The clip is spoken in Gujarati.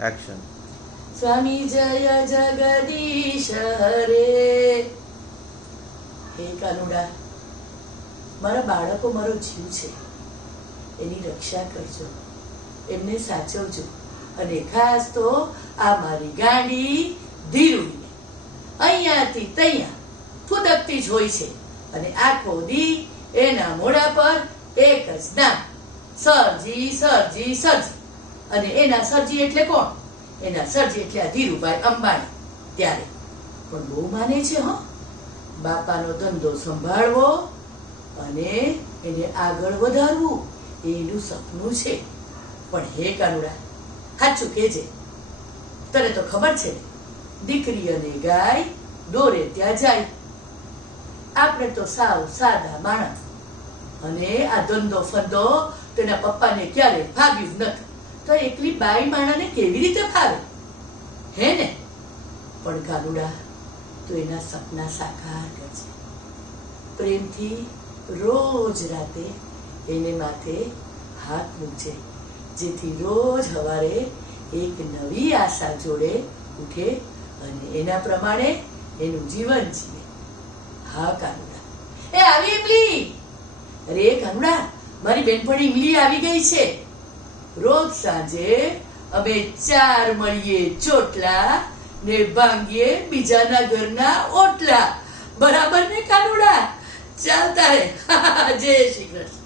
એક્શન. સ્વામી જય જગદીશ હરે. હે કાનુડા, મારા બાળકો મારો જીવ છે, એની રક્ષા કરજો, એમને સાચવજો. અને ખાસ તો આ મારી ગાડી ધીરુડીને અહીંયાથી ત્યાં ફૂદકતી જ હોય છે, અને આખો દી એના મોઢા પર એક જ નામ, સરજી સરજી સરજી. અને એના સરજી એટલે કોણ? એના સરજી એટલે આ ધીરુભાઈ અંબાણી. ત્યારે પણ બહુ માને છે હો, બાપાનો ધંધો સંભાળવો અને એને આગળ વધારવું એનું સપનું છે. પણ હે કાનુડા, સાચું કહેજે, તને તો ખબર છે દીકરી અને ગાય દોરે ત્યાં જાય. આપણે તો સાવ સાદા માણસ, અને આ ધંધો ફંધો તેના પપ્પાને ક્યારેય ફાવ્યું નથી, તો એકલી બાઈ માણાને કેવી રીતે ફાવે? હે ને? પણ કાનુડા, તો એના સપના સાકાર કરજે. પ્રેમથી રોજ રાતે એને માથે હાથ મૂકજે, જેથી રોજ સવારે એક નવી આશા જોડે ઉઠે અને એના પ્રમાણે એનું જીવન જીવે. હા કાનુડા. એ આવી ઇમલી! અરે કાનુડા, મારી બેનપણી ઇમલી આવી ગઈ છે. રોજ સાંજે અમે 4 મળીએ ચોટલા ને ભાંગીએ બીજાના ઘરના ઓટલા. બરાબર ને કાનુડા? ચાલતા રે. જય શ્રી કૃષ્ણ.